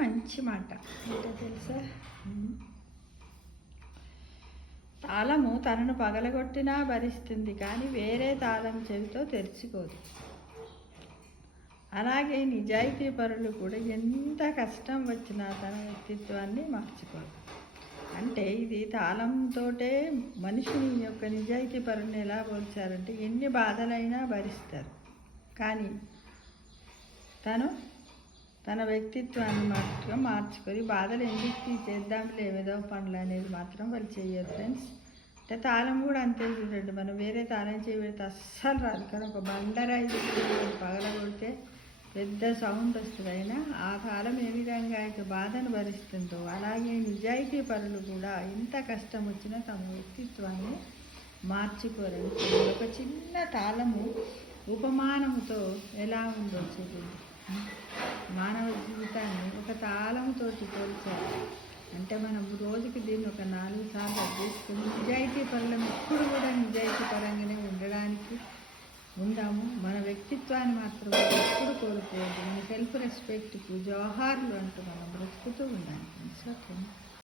మంచి మాట ఏంటో తెలుసా? తాళము తనను పగలగొట్టినా భరిస్తుంది, కానీ వేరే తాళం చెవితో తెరుచుకోదు. అలాగే నిజాయితీ పరులు కూడా ఎంత కష్టం వచ్చినా తన వ్యక్తిత్వాన్ని మార్చుకోరు. అంటే ఇది తాళంతోటే మనిషిని యొక్క నిజాయితీ పరుని ఎలా పోల్చారంటే ఎన్ని బాధలైనా భరిస్తారు, కానీ తన వ్యక్తిత్వాన్ని మాత్రం మార్చుకొని బాధలు ఎందుకు తీసేద్దాంలే ఏదో పనులు అనేది మాత్రం వాళ్ళు చెయ్యరు ఫ్రెండ్స్. అంటే తాళం కూడా అంతే చూడండి, మనం వేరే తాళం చేయబడితే అస్సలు రాదు, కానీ ఒక బండరాయి పగలగొడితే పెద్ద సౌండ్ వస్తుంది. అయినా ఆ తాళం ఏ విధంగా అయితే బాధను భరిస్తుందో అలాగే నిజాయితీ పరులు కూడా ఎంత కష్టం వచ్చినా తమ వ్యక్తిత్వాన్ని మార్చుకోరండి. ఒక చిన్న తాళము ఉపమానముతో ఎలా ఉందో చూడండి. మానవ జీవితాన్ని ఒక తాళంతోటి పోల్చారు. అంటే మనం రోజుకి దీన్ని ఒక 4 సార్లు అభ్యసిస్తుంది. నిజాయితీ పరులం ఎప్పుడు కూడా నిజాయితీ పరంగానే ఉండడానికి ఉందాము. మన వ్యక్తిత్వాన్ని మాత్రం ఎప్పుడు కోల్పోవద్దు. మన సెల్ఫ్ రెస్పెక్ట్కు జోహార్లు అంటూ మనం బ్రతుకుతూ ఉండాలి.